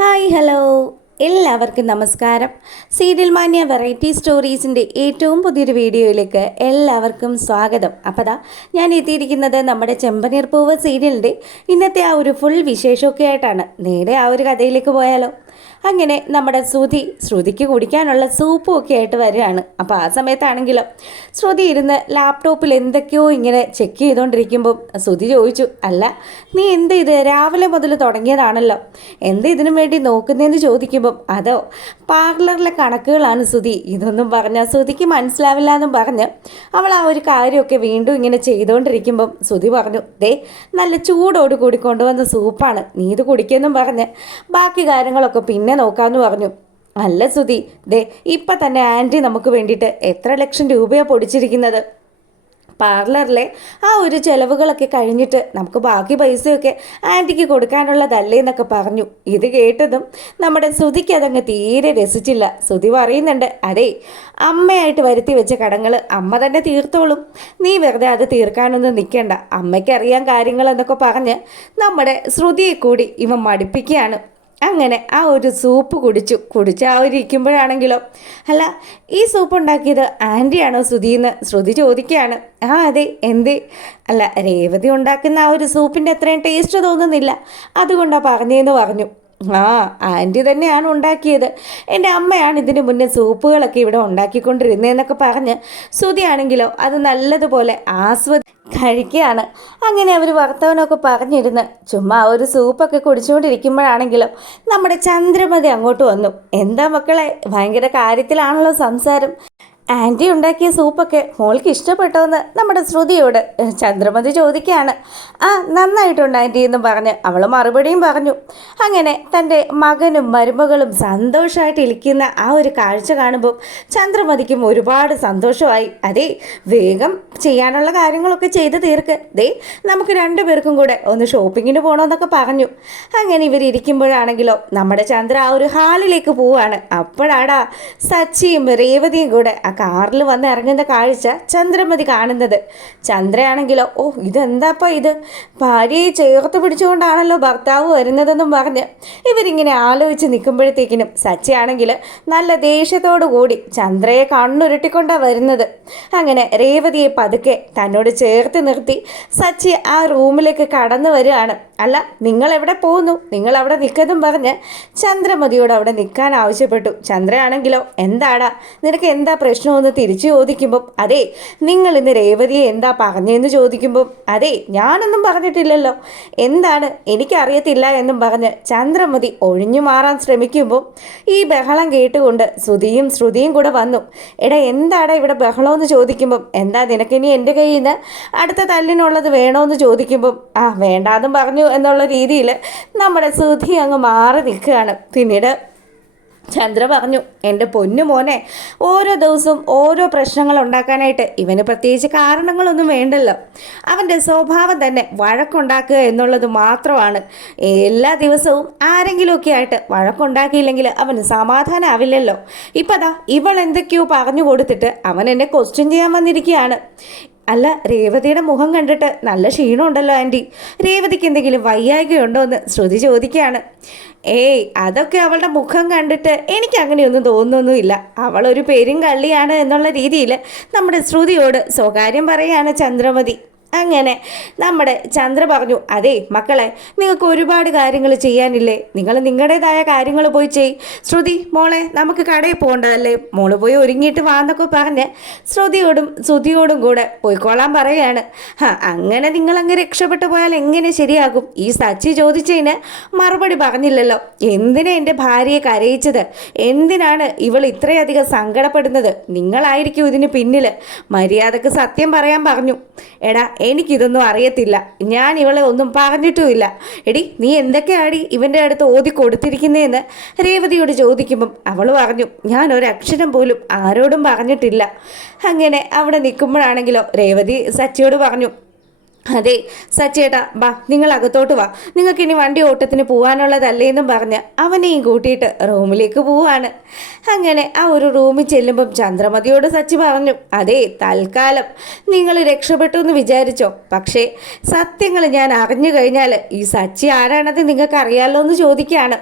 Hi hello എല്ലാവർക്കും നമസ്കാരം. Serial മാന്യ വെറൈറ്റി സ്റ്റോറീസിൻ്റെ ഏറ്റവും പുതിയൊരു വീഡിയോയിലേക്ക് എല്ലാവർക്കും സ്വാഗതം. അപ്പോൾ ഞാൻ എത്തിയിരിക്കുന്നത് നമ്മുടെ ചെമ്പനീർ പൂവ് സീരിയലിൻ്റെ ഇന്നത്തെ ആ ഒരു ഫുൾ വിശേഷമൊക്കെ ആയിട്ടാണ്. നേരെ ആ ഒരു കഥയിലേക്ക് പോയാലോ? അങ്ങനെ നമ്മുടെ ശ്രുതിക്ക് കുടിക്കാനുള്ള സൂപ്പും ഒക്കെ ആയിട്ട് വരികയാണ്. അപ്പോൾ ആ സമയത്താണെങ്കിലോ ശ്രുതി ഇരുന്ന് ലാപ്ടോപ്പിൽ എന്തൊക്കെയോ ഇങ്ങനെ ചെക്ക് ചെയ്തുകൊണ്ടിരിക്കുമ്പം ശ്രുതി ചോദിച്ചു, അല്ല നീ എന്ത് ഇത് രാവിലെ മുതൽ തുടങ്ങിയതാണല്ലോ, എന്ത് ഇതിനു വേണ്ടി നോക്കുന്നതെന്ന് ചോദിക്കുമ്പം അതോ പാർലറിലെ കണക്കുകളാണ് ശ്രുതി, ഇതൊന്നും പറഞ്ഞാൽ ശ്രുതിക്ക് മനസ്സിലാവില്ല എന്നും പറഞ്ഞ് അവൾ ആ ഒരു കാര്യമൊക്കെ വീണ്ടും ഇങ്ങനെ ചെയ്തുകൊണ്ടിരിക്കുമ്പം ശ്രുതി പറഞ്ഞു, ദേ നല്ല ചൂടോട് കൂടി കൊണ്ടുവന്ന സൂപ്പാണ്, നീ ഇത് കുടിക്കുമെന്നും പറഞ്ഞ് ബാക്കി കാര്യങ്ങളൊക്കെ പിന്നെ നോക്കാമെന്ന് പറഞ്ഞു. അല്ല ശ്രുതി, ദേ ഇപ്പം തന്നെ ആൻറ്റി നമുക്ക് വേണ്ടിയിട്ട് എത്ര ലക്ഷം രൂപയാണ് പൊടിച്ചിരിക്കുന്നത്. പാർലറിലെ ആ ഒരു ചിലവുകളൊക്കെ കഴിഞ്ഞിട്ട് നമുക്ക് ബാക്കി പൈസയൊക്കെ ആൻറ്റിക്ക് കൊടുക്കാനുള്ളതല്ലേ എന്നൊക്കെ പറഞ്ഞു. ഇത് കേട്ടതും നമ്മുടെ ശ്രുതിക്ക് അതങ്ങ് തീരെ രസിച്ചില്ല. ശ്രുതി പറയുന്നുണ്ട്, അതെ അമ്മയായിട്ട് വരുത്തി വെച്ച കടങ്ങൾ അമ്മ തന്നെ തീർത്തോളും, നീ വെറുതെ അത് തീർക്കാനൊന്നും നിൽക്കേണ്ട, അമ്മയ്ക്കറിയാൻ കാര്യങ്ങളെന്നൊക്കെ പറഞ്ഞ് നമ്മുടെ ശ്രുതിയെ കൂടി ഇവൻ മടുപ്പിക്കുകയാണ്. അങ്ങനെ ആ ഒരു സൂപ്പ് കുടിച്ച് ആ ഒരു ഇരിക്കുമ്പോഴാണെങ്കിലോ, അല്ല ഈ സൂപ്പ് ഉണ്ടാക്കിയത് ആൻറ്റിയാണോ ശ്രുതിന്ന് ശ്രുതി ചോദിക്കുകയാണ്. ആ അതെ, എന്തേ? അല്ല രേവതി ഉണ്ടാക്കുന്ന ആ ഒരു സൂപ്പിൻ്റെ അത്രയും ടേസ്റ്റ് തോന്നുന്നില്ല, അതുകൊണ്ടാണ് പറഞ്ഞതെന്ന് പറഞ്ഞു. ആ ആൻറ്റി തന്നെയാണ് ഉണ്ടാക്കിയത്, എൻ്റെ അമ്മയാണ് ഇതിന് മുന്നേ സൂപ്പുകളൊക്കെ ഇവിടെ ഉണ്ടാക്കിക്കൊണ്ടിരുന്നതെന്നൊക്കെ പറഞ്ഞ് ശ്രുതിയാണെങ്കിലോ അത് നല്ലതുപോലെ കഴിക്കുകയാണ്. അങ്ങനെ അവർ വർത്തമാനമൊക്കെ പറഞ്ഞിരുന്ന് ചുമ്മാ ഒരു സൂപ്പൊക്കെ കുടിച്ചുകൊണ്ടിരിക്കുമ്പോഴാണെങ്കിലും നമ്മുടെ ചന്ദ്രമതി അങ്ങോട്ട് വന്നു. എന്താ മക്കളെ, ഭയങ്കര കാര്യത്തിലാണല്ലോ സംസാരം, ആൻറ്റി ഉണ്ടാക്കിയ സൂപ്പൊക്കെ മോൾക്ക് ഇഷ്ടപ്പെട്ടോ എന്ന് നമ്മുടെ ശ്രുതിയോട് ചന്ദ്രമതി ചോദിക്കുകയാണ്. ആ നന്നായിട്ടുണ്ട് ആൻറ്റി എന്നും പറഞ്ഞ് അവൾ മറുപടിയും പറഞ്ഞു. അങ്ങനെ തൻ്റെ മകനും മരുമകളും സന്തോഷമായിട്ട് ഇരിക്കുന്ന ആ ഒരു കാഴ്ച കാണുമ്പോൾ ചന്ദ്രമതിക്കും ഒരുപാട് സന്തോഷമായി. അതേ വേഗം ചെയ്യാനുള്ള കാര്യങ്ങളൊക്കെ ചെയ്ത് തീർക്ക്, ദേ നമുക്ക് രണ്ടുപേർക്കും കൂടെ ഒന്ന് ഷോപ്പിങ്ങിന് പോകണമെന്നൊക്കെ പറഞ്ഞു. അങ്ങനെ ഇവരിയ്ക്കുമ്പോഴാണെങ്കിലോ നമ്മുടെ ചന്ദ്ര ആ ഒരു ഹാളിലേക്ക് പോവുകയാണ്. അപ്പോഴാടാ സച്ചിയും രേവതിയും കൂടെ ആ കാറിൽ വന്ന് ഇറങ്ങുന്ന കാഴ്ച ചന്ദ്രമതി കാണുന്നത്. ചന്ദ്രയാണെങ്കിലോ, ഓ ഇതെന്താപ്പാ ഇത്, ഭാര്യയെ ചേർത്ത് പിടിച്ചുകൊണ്ടാണല്ലോ ഭർത്താവ് വരുന്നതെന്നും പറഞ്ഞ് ഇവരിങ്ങനെ ആലോചിച്ച് നിൽക്കുമ്പോഴത്തേക്കിനും സച്ചിയാണെങ്കിൽ നല്ല ദേഷ്യത്തോടു കൂടി ചന്ദ്രയെ കണ്ണുരുട്ടിക്കൊണ്ടാണ് വരുന്നത്. അങ്ങനെ രേവതിയെ പതുക്കെ തന്നോട് ചേർത്ത് നിർത്തി സച്ചി ആ റൂമിലേക്ക് കടന്നു വരികയാണ്. അല്ല നിങ്ങൾ എവിടെ പോകുന്നു, നിങ്ങൾ അവിടെ നിൽക്കുന്നതും പറഞ്ഞ് ചന്ദ്രമതിയോട് അവിടെ നിൽക്കാൻ ആവശ്യപ്പെട്ടു. ചന്ദ്രയാണെങ്കിലോ, എന്താടാ നിനക്ക് എന്താ പ്രശ്നമെന്ന് തിരിച്ചു ചോദിക്കുമ്പം, അതെ നിങ്ങൾ ഇന്ന് രേവതിയെ എന്താ പറഞ്ഞതെന്ന് ചോദിക്കുമ്പം, അതെ ഞാനൊന്നും പറഞ്ഞിട്ടില്ലല്ലോ, എന്താണ് എനിക്കറിയത്തില്ല എന്നും പറഞ്ഞ് ചന്ദ്രമതി ഒഴിഞ്ഞു മാറാൻ ശ്രമിക്കുമ്പോൾ ഈ ബഹളം കേട്ടുകൊണ്ട് ശ്രുതിയും കൂടെ വന്നു. എടാ എന്താടാ ഇവിടെ ബഹളമെന്ന് ചോദിക്കുമ്പം, എന്താ നിനക്കിനി എൻ്റെ കയ്യിൽ നിന്ന് അടുത്ത തല്ലിനുള്ളത് വേണമെന്ന് ചോദിക്കുമ്പം, ആ വേണ്ടാന്നും പറഞ്ഞു എന്നുള്ള രീതിയിൽ നമ്മുടെ ശ്രുതി അങ്ങ് മാറി നിൽക്കുകയാണ്. പിന്നീട് ചന്ദ്ര പറഞ്ഞു, എൻ്റെ പൊന്നു മോനെ, ഓരോ ദിവസവും ഓരോ പ്രശ്നങ്ങൾ ഉണ്ടാക്കാനായിട്ട് ഇവന് പ്രത്യേകിച്ച് കാരണങ്ങളൊന്നും വേണ്ടല്ലോ, അവൻ്റെ സ്വഭാവം തന്നെ വഴക്കുണ്ടാക്കുക എന്നുള്ളത് മാത്രമാണ്. എല്ലാ ദിവസവും ആരെങ്കിലുമൊക്കെ ആയിട്ട് വഴക്കുണ്ടാക്കിയില്ലെങ്കിൽ അവന് സമാധാനമാവില്ലല്ലോ. ഇപ്പം ദാ ഇവൾ എന്തൊക്കെയോ പറഞ്ഞു കൊടുത്തിട്ട് അവൻ എന്നെ ക്വസ്റ്റ്യൻ ചെയ്യാൻ വന്നിരിക്കുകയാണ്. അല്ല രേവതിയുടെ മുഖം കണ്ടിട്ട് നല്ല ക്ഷീണമുണ്ടല്ലോ ആൻറ്റി, രേവതിക്ക് എന്തെങ്കിലും വയ്യായ്കയുണ്ടോ എന്ന് ശ്രുതി ചോദിക്കുകയാണ്. ഏയ് അതൊക്കെ അവളുടെ മുഖം കണ്ടിട്ട് എനിക്ക് അങ്ങനെയൊന്നും തോന്നുന്നൊന്നുമില്ല, അവളൊരു പെരുങ്കള്ളിയാണ് എന്നുള്ള രീതിയിൽ നമ്മുടെ ശ്രുതിയോട് സ്വകാര്യം പറയുകയാണ് ചന്ദ്രമതി. അങ്ങനെ നമ്മുടെ ചന്ദ്ര പറഞ്ഞു, അതെ മക്കളെ നിങ്ങൾക്ക് ഒരുപാട് കാര്യങ്ങൾ ചെയ്യാനില്ലേ, നിങ്ങൾ നിങ്ങളുടേതായ കാര്യങ്ങൾ പോയി ചെയ്. ശ്രുതി മോളെ നമുക്ക് കടയിൽ പോകേണ്ടതല്ലേ, മോള് പോയി ഒരുങ്ങിയിട്ട് വാന്നൊക്കെ പറഞ്ഞ് ശ്രുതിയോടും കൂടെ പോയിക്കോളാൻ പറയുകയാണ്. അങ്ങനെ നിങ്ങളങ്ങ് രക്ഷപ്പെട്ടു പോയാൽ എങ്ങനെ ശരിയാകും, ഈ സച്ചി ചോദിച്ചതിന് മറുപടി പറഞ്ഞില്ലല്ലോ, എന്തിനാ എൻ്റെ ഭാര്യയെ കരയിച്ചത്, എന്തിനാണ് ഇവൾ ഇത്രയധികം സങ്കടപ്പെടുന്നത്, നിങ്ങളായിരിക്കും ഇതിന് പിന്നിൽ, മര്യാദക്ക് സത്യം പറയാൻ പറഞ്ഞു. എടാ എനിക്കിതൊന്നും അറിയത്തില്ല, ഞാൻ ഇവളെ ഒന്നും പറഞ്ഞിട്ടുമില്ല, എടി നീ എന്തൊക്കെയാടി ഇവൻ്റെ അടുത്ത് ഓതി കൊടുത്തിരിക്കുന്നതെന്ന് രേവതിയോട് ചോദിക്കുമ്പം അവൾ പറഞ്ഞു, ഞാൻ ഒരക്ഷരം പോലും ആരോടും പറഞ്ഞിട്ടില്ല. അങ്ങനെ അവിടെ നിൽക്കുമ്പോഴാണെങ്കിലോ രേവതി സച്ചിയോട് പറഞ്ഞു, അതെ സച്ചേട്ടാ, ബാ നിങ്ങൾ അകത്തോട്ട് വാ, നിങ്ങൾക്കിനി വണ്ടി ഓട്ടത്തിന് പോകാനുള്ളതല്ലേന്നും പറഞ്ഞ് അവനെയും കൂട്ടിയിട്ട് റൂമിലേക്ക് പോവാണ്. അങ്ങനെ ആ ഒരു റൂമിൽ ചെല്ലുമ്പം ചന്ദ്രമതിയോട് സച്ചി പറഞ്ഞു, അതെ തൽക്കാലം നിങ്ങൾ രക്ഷപ്പെട്ടു എന്ന് വിചാരിച്ചോ, പക്ഷേ സത്യങ്ങൾ ഞാൻ അറിഞ്ഞു കഴിഞ്ഞാൽ ഈ സച്ചി ആരാണത് നിങ്ങൾക്ക് അറിയാമല്ലോ എന്ന് ചോദിക്കുകയാണ്.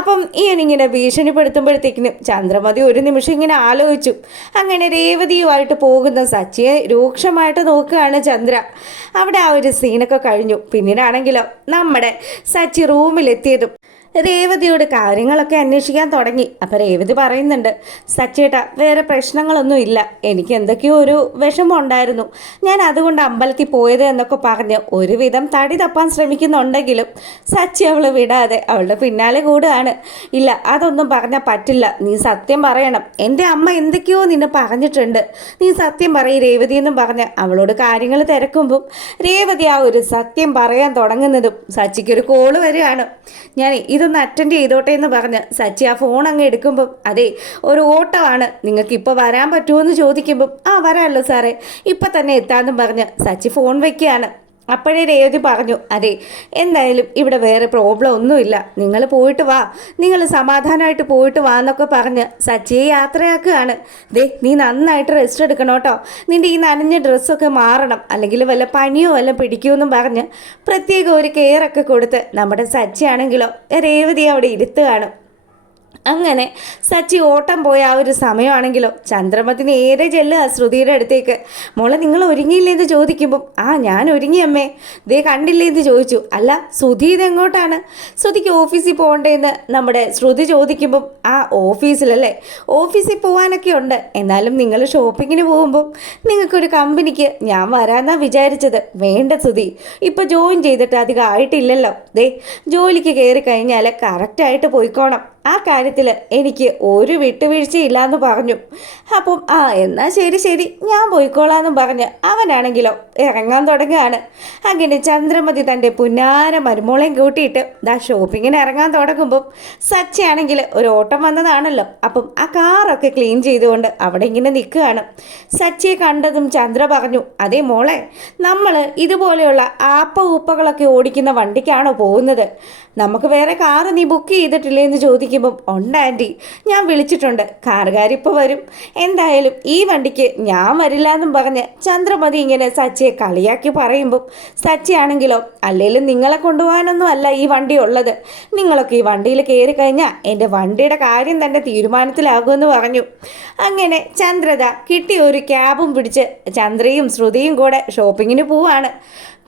അപ്പം ഇങ്ങനെ ഭീഷണിപ്പെടുത്തുമ്പോഴത്തേക്കിനും ചന്ദ്രമതി ഒരു നിമിഷം ഇങ്ങനെ ആലോചിച്ചു. അങ്ങനെ രേവതിയുമായിട്ട് പോകുന്ന സച്ചിയെ രൂക്ഷമായിട്ട് നോക്കുകയാണ് ചന്ദ്ര. അവിടെ ആ ഒരു സീനൊക്കെ കഴിഞ്ഞു. പിന്നീടാണെങ്കിലോ നമ്മുടെ സച്ചി റൂമിലെത്തിയതും രേവതിയോട് കാര്യങ്ങളൊക്കെ അന്വേഷിക്കാൻ തുടങ്ങി. അപ്പം രേവതി പറയുന്നുണ്ട്, സച്ചേട്ടാ വേറെ പ്രശ്നങ്ങളൊന്നും ഇല്ല, എനിക്ക് എന്തൊക്കെയോ ഒരു വിഷമം ഉണ്ടായിരുന്നു, ഞാൻ അതുകൊണ്ട് അമ്പലത്തിൽ പോയത് എന്നൊക്കെ പറഞ്ഞ് ഒരുവിധം തടി തപ്പാൻ ശ്രമിക്കുന്നുണ്ടെങ്കിലും സച്ചി അവളെ വിടാതെ അവളുടെ പിന്നാലെ കൂടുകയാണ്. ഇല്ല അതൊന്നും പറഞ്ഞാൽ പറ്റില്ല, നീ സത്യം പറയണം, എൻ്റെ അമ്മ എന്തൊക്കെയോ നിന്നെ പറഞ്ഞിട്ടുണ്ട്, നീ സത്യം പറയും രേവതി എന്നും പറഞ്ഞ് അവളോട് കാര്യങ്ങൾ തിരക്കുമ്പം രേവതി ആ ഒരു സത്യം പറയാൻ തുടങ്ങുന്നതും സച്ചിക്കൊരു കോള് വരികയാണ്. ഞാൻ ഇതൊന്ന് അറ്റൻഡ് ചെയ്തോട്ടെ എന്ന് പറഞ്ഞ് സച്ചി ആ ഫോൺ അങ്ങ് എടുക്കുമ്പം, അതെ ഒരു ഓട്ടമാണ്, നിങ്ങൾക്ക് ഇപ്പോൾ വരാൻ പറ്റുമോ എന്ന് ചോദിക്കുമ്പം ആ വരാമല്ലോ സാറേ, ഇപ്പം തന്നെ എത്താമെന്നും പറഞ്ഞ് സച്ചി ഫോൺ വയ്ക്കുകയാണ്. അപ്പോഴേ രേവതി പറഞ്ഞു, അതെ എന്തായാലും ഇവിടെ വേറെ പ്രോബ്ലം ഒന്നുമില്ല, നിങ്ങൾ പോയിട്ട് വാ, നിങ്ങൾ സമാധാനമായിട്ട് പോയിട്ട് വാ എന്നൊക്കെ പറഞ്ഞ് സച്ചിയെ യാത്രയാക്കുകയാണ്. ദേ നീ നന്നായിട്ട് റെസ്റ്റ് എടുക്കണം കേട്ടോ, നിൻ്റെ ഈ നനഞ്ഞ ഡ്രസ്സൊക്കെ മാറണം, അല്ലെങ്കിൽ വല്ല പനിയോ വല്ല പിടിക്കുമെന്നും പറഞ്ഞ് പ്രത്യേക ഒരു കെയറൊക്കെ കൊടുത്ത് നമ്മുടെ സച്ചിയാണെങ്കിലോ രേവതി അവിടെ ഇരുത്തുകയാണ്. അങ്ങനെ സച്ചി ഓട്ടം പോയ ആ ഒരു സമയമാണെങ്കിലോ ചന്ദ്രമതി നേരെ ചെല്ലുക ശ്രുതിയുടെ അടുത്തേക്ക്. മോളെ നിങ്ങൾ ഒരുങ്ങിയില്ലേ എന്ന് ചോദിക്കുമ്പം ഞാൻ ഒരുങ്ങി അമ്മേ, ദേ കണ്ടില്ലേ എന്ന് ചോദിച്ചു. അല്ല ശ്രുതി ഇതെങ്ങോട്ടാണ്, ശ്രുതിക്ക് ഓഫീസിൽ പോകണ്ടേന്ന് നമ്മുടെ ശ്രുതി ചോദിക്കുമ്പം ഓഫീസിലല്ലേ, ഓഫീസിൽ പോകാനൊക്കെ ഉണ്ട്, എന്നാലും നിങ്ങൾ ഷോപ്പിങ്ങിന് പോകുമ്പം നിങ്ങൾക്കൊരു കമ്പനിക്ക് ഞാൻ വരാമെന്നാണ് വിചാരിച്ചത്. വേണ്ട ശ്രുതി, ഇപ്പോൾ ജോയിൻ ചെയ്തിട്ട് അധികം ആയിട്ടില്ലല്ലോ, ദേ ജോലിക്ക് കയറി കഴിഞ്ഞാൽ കറക്റ്റായിട്ട് പോയിക്കോണം, ആ കാര്യത്തിൽ എനിക്ക് ഒരു വിട്ടുവീഴ്ചയില്ലാന്ന് പറഞ്ഞു. അപ്പം എന്നാൽ ശരി ശരി ഞാൻ പോയിക്കോളാമെന്നും പറഞ്ഞ് അവനാണെങ്കിലോ ഇറങ്ങാൻ തുടങ്ങുകയാണ്. അങ്ങനെ ചന്ദ്രമതി തൻ്റെ പുന്നാര മരുമോളെയും കൂട്ടിയിട്ട് ഷോപ്പിങ്ങിന് ഇറങ്ങാൻ തുടങ്ങുമ്പം സച്ചിയാണെങ്കിൽ ഒരു ഓട്ടം വന്നതാണല്ലോ, അപ്പം ആ കാറൊക്കെ ക്ലീൻ ചെയ്തുകൊണ്ട് അവിടെ ഇങ്ങനെ നിൽക്കുകയാണ്. സച്ചിയെ കണ്ടതും ചന്ദ്ര പറഞ്ഞു, അതേ മോളെ, നമ്മൾ ഇതുപോലെയുള്ള ഉപ്പകളൊക്കെ ഓടിക്കുന്ന വണ്ടിക്കാണോ പോകുന്നത്, നമുക്ക് വേറെ കാറ് നീ ബുക്ക് ചെയ്തിട്ടില്ലേ എന്ന് ചോദിക്കുമ്പം ഉണ്ട് ആൻറ്റി, ഞാൻ വിളിച്ചിട്ടുണ്ട്, കാറുകാരിപ്പോൾ വരും, എന്തായാലും ഈ വണ്ടിക്ക് ഞാൻ വരില്ല എന്നും പറഞ്ഞ് ചന്ദ്രമതി ഇങ്ങനെ സച്ചിയെ കളിയാക്കി പറയുമ്പം സച്ചിയാണെങ്കിലോ അല്ലെങ്കിലും നിങ്ങളെ കൊണ്ടുപോകാനൊന്നും അല്ല ഈ വണ്ടി ഉള്ളത്, നിങ്ങളൊക്കെ ഈ വണ്ടിയിൽ കയറി കഴിഞ്ഞാൽ എൻ്റെ വണ്ടിയുടെ കാര്യം തന്നെ തീരുമാനത്തിലാകുമെന്ന് പറഞ്ഞു. അങ്ങനെ ചന്ദ്രത കിട്ടിയ ഒരു ക്യാബും പിടിച്ച് ചന്ദ്രയും ശ്രുതിയും കൂടെ ഷോപ്പിങ്ങിന് പോവാണ്.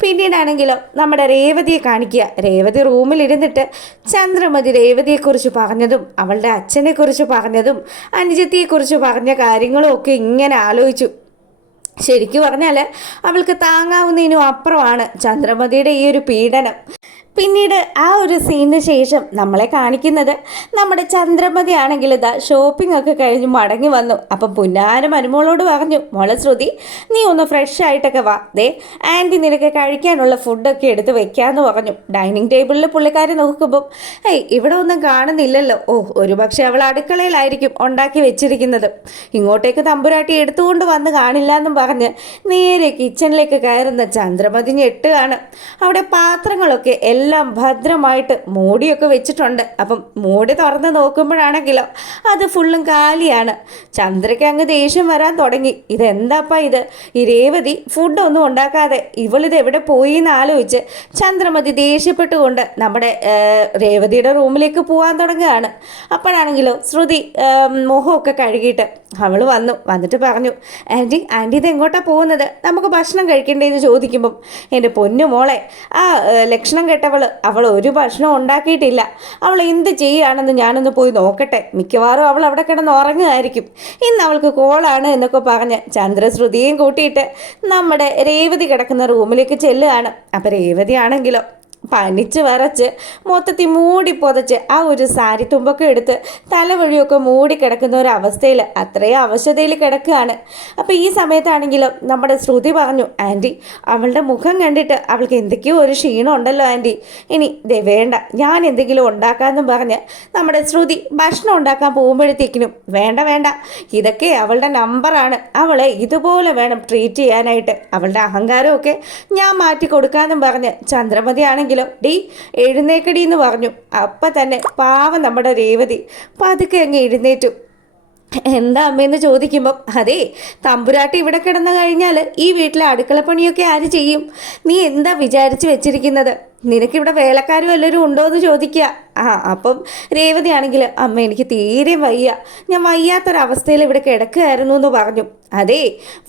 പിന്നീടാണെങ്കിലോ നമ്മുടെ രേവതിയെ കാണിക്കുക. രേവതി റൂമിലിരുന്നിട്ട് ചന്ദ്രമതി രേവതിയെക്കുറിച്ച് പറഞ്ഞതും അവളുടെ അച്ഛനെക്കുറിച്ച് പറഞ്ഞതും അനുജത്തിയെക്കുറിച്ച് പറഞ്ഞ കാര്യങ്ങളും ഒക്കെ ഇങ്ങനെ ആലോചിച്ചു. ശരിക്കും പറഞ്ഞാൽ അവൾക്ക് താങ്ങാവുന്നതിനും അപ്പുറമാണ് ചന്ദ്രമതിയുടെ ഈ ഒരു പീഡനം. പിന്നീട് ആ ഒരു സീനിന് ശേഷം നമ്മളെ കാണിക്കുന്നത് നമ്മുടെ ചന്ദ്രമതി ആണെങ്കിൽ ഷോപ്പിംഗ് ഒക്കെ കഴിഞ്ഞ് മടങ്ങി വന്നു. അപ്പം പുന്നാര മരുമോളോട് പറഞ്ഞു, മോളെ ശ്രുതി നീ ഒന്ന് ഫ്രഷ് ആയിട്ടൊക്കെ വാ, ദേ ആൻറ്റി നിനക്ക് കഴിക്കാനുള്ള ഫുഡൊക്കെ എടുത്ത് വെക്കാമെന്ന് പറഞ്ഞു. ഡൈനിങ് ടേബിളിൽ പുള്ളിക്കാരി നോക്കുമ്പം ഇവിടെ ഒന്നും കാണുന്നില്ലല്ലോ, ഒരു പക്ഷേ അവൾ അടുക്കളയിലായിരിക്കും ഉണ്ടാക്കി വെച്ചിരിക്കുന്നത്, ഇങ്ങോട്ടേക്ക് തമ്പുരാട്ടി എടുത്തുകൊണ്ട് വന്ന് കാണില്ല എന്നും പറഞ്ഞ് നേരെ കിച്ചണിലേക്ക് കയറുന്ന ചന്ദ്രമതി ഞെട്ടുകയാണ്. അവിടെ പാത്രങ്ങളൊക്കെ എല്ലാം ഭദ്രമായിട്ട് മൂടിയൊക്കെ വെച്ചിട്ടുണ്ട്. അപ്പം മൂടി തുറന്ന് നോക്കുമ്പോഴാണെങ്കിലോ അത് ഫുള്ളും കാലിയാണ്. ചന്ദ്രയ്ക്ക് അങ്ങ് ദേഷ്യം വരാൻ തുടങ്ങി. ഇതെന്താപ്പാ ഇത്, ഈ രേവതി ഫുഡൊന്നും ഉണ്ടാക്കാതെ ഇവളിത് എവിടെ പോയി എന്ന് ആലോചിച്ച് ചന്ദ്രമതി ദേഷ്യപ്പെട്ടുകൊണ്ട് നമ്മുടെ രേവതിയുടെ റൂമിലേക്ക് പോകാൻ തുടങ്ങുകയാണ്. അപ്പോഴാണെങ്കിലോ ശ്രുതി മുഖമൊക്കെ കഴുകിയിട്ട് അവൾ വന്നിട്ട് പറഞ്ഞു, ആൻറ്റി ഇത് എങ്ങോട്ടാണ് പോകുന്നത്, നമുക്ക് ഭക്ഷണം കഴിക്കണ്ടേന്ന് ചോദിക്കുമ്പം എൻ്റെ പൊന്നു മോളെ, ലക്ഷണം അവൾ ഒരു ഭക്ഷണം ഉണ്ടാക്കിയിട്ടില്ല, അവൾ എന്ത് ചെയ്യുകയാണെന്ന് ഞാനൊന്ന് പോയി നോക്കട്ടെ, മിക്കവാറും അവൾ അവിടെ കിടന്ന് ഉറങ്ങുമായിരിക്കും, ഇന്ന് അവൾക്ക് കോളാണ് എന്നൊക്കെ പറഞ്ഞ് ചന്ദ്രശ്രുതിയും കൂട്ടിയിട്ട് നമ്മുടെ രേവതി കിടക്കുന്ന റൂമിലേക്ക് ചെല്ലുകയാണ്. അപ്പം രേവതി ആണെങ്കിലോ പനിച്ച് വരച്ച് മൊത്തത്തിൽ മൂടി പൊതച്ച് ആ ഒരു സാരി തുമ്പൊക്കെ എടുത്ത് തലവഴിയൊക്കെ മൂടി കിടക്കുന്ന ഒരു അവസ്ഥയിൽ അത്രയും അവശതയിൽ കിടക്കുകയാണ്. അപ്പോൾ ഈ സമയത്താണെങ്കിലും നമ്മുടെ ശ്രുതി പറഞ്ഞു, ആൻറ്റി അവളുടെ മുഖം കണ്ടിട്ട് അവൾക്ക് എന്തൊക്കെയോ ഒരു ക്ഷീണം ഉണ്ടല്ലോ ആൻറ്റി, ഇനി വേണ്ട ഞാൻ എന്തെങ്കിലും ഉണ്ടാക്കാമെന്നും പറഞ്ഞ് നമ്മുടെ ശ്രുതി ഭക്ഷണം ഉണ്ടാക്കാൻ പോകുമ്പോഴത്തേക്കിനും വേണ്ട വേണ്ട, ഇതൊക്കെ അവളുടെ നമ്പറാണ്, അവളെ ഇതുപോലെ വേണം ട്രീറ്റ് ചെയ്യാനായിട്ട്, അവളുടെ അഹങ്കാരമൊക്കെ ഞാൻ മാറ്റി കൊടുക്കാമെന്നും പറഞ്ഞ് ചന്ദ്രമതി ആണെങ്കിലോ ഡി എഴുന്നേക്കടി എന്ന് പറഞ്ഞു. അപ്പം തന്നെ പാവം നമ്മുടെ രേവതി പതുക്കെ അങ്ങ് എഴുന്നേറ്റു. എന്താ അമ്മയെന്ന് ചോദിക്കുമ്പം അതെ തമ്പുരാട്ടി ഇവിടെ കിടന്നു കഴിഞ്ഞാൽ ഈ വീട്ടിലെ അടുക്കളപ്പണിയൊക്കെ ആര് ചെയ്യും? നീ എന്താ വിചാരിച്ച് വെച്ചിരിക്കുന്നത്? നിനക്കിവിടെ വേലക്കാരും എല്ലാവരും ഉണ്ടോ എന്ന് ചോദിക്കുക. അപ്പം രേവതി ആണെങ്കിൽ അമ്മ എനിക്ക് തീരെ വയ്യ, ഞാൻ വയ്യാത്തൊരവസ്ഥയിൽ ഇവിടെ കിടക്കുകയായിരുന്നു എന്ന് പറഞ്ഞു. അതെ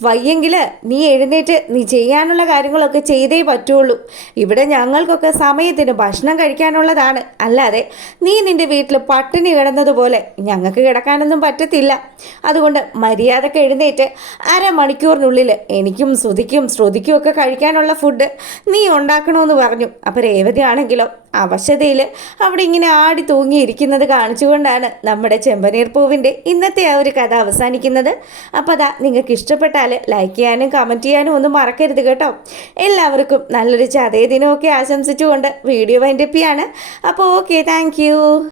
വയ്യെങ്കിൽ നീ എഴുന്നേറ്റ് നീ ചെയ്യാനുള്ള കാര്യങ്ങളൊക്കെ ചെയ്തേ പറ്റുള്ളൂ. ഇവിടെ ഞങ്ങൾക്കൊക്കെ സമയത്തിന് ഭക്ഷണം കഴിക്കാനുള്ളതാണ്, അല്ലാതെ നീ നിൻ്റെ വീട്ടിൽ പട്ടിണി കിടന്നതുപോലെ ഞങ്ങൾക്ക് കിടക്കാനൊന്നും പറ്റത്തില്ല. അതുകൊണ്ട് മര്യാദക്ക് എഴുന്നേറ്റ് അരമണിക്കൂറിനുള്ളിൽ എനിക്കും ശ്രുതിക്കും ഒക്കെ കഴിക്കാനുള്ള ഫുഡ് നീ ഉണ്ടാക്കണമെന്ന് പറഞ്ഞു. അപ്പോൾ രേവതി ആണെങ്കിലോ അവശതയിൽ അവിടെ ഇങ്ങനെ ആടി തൂങ്ങിയിരിക്കുന്നത് കാണിച്ചുകൊണ്ടാണ് നമ്മുടെ ചെമ്പനീർ പൂവിൻ്റെ ഇന്നത്തെ ആ ഒരു കഥ അവസാനിക്കുന്നത്. അപ്പോൾ അതാ നിങ്ങൾക്ക് ഇഷ്ടപ്പെട്ടാൽ ലൈക്ക് ചെയ്യാനും കമൻറ്റ് ചെയ്യാനും ഒന്നും മറക്കരുത് കേട്ടോ. എല്ലാവർക്കും നല്ലൊരു ചതയ ദിനമൊക്കെ ആശംസിച്ചുകൊണ്ട് വീഡിയോ വൈൻഡപ്പ് ചെയ്യാണ്. അപ്പോൾ ഓക്കെ, താങ്ക്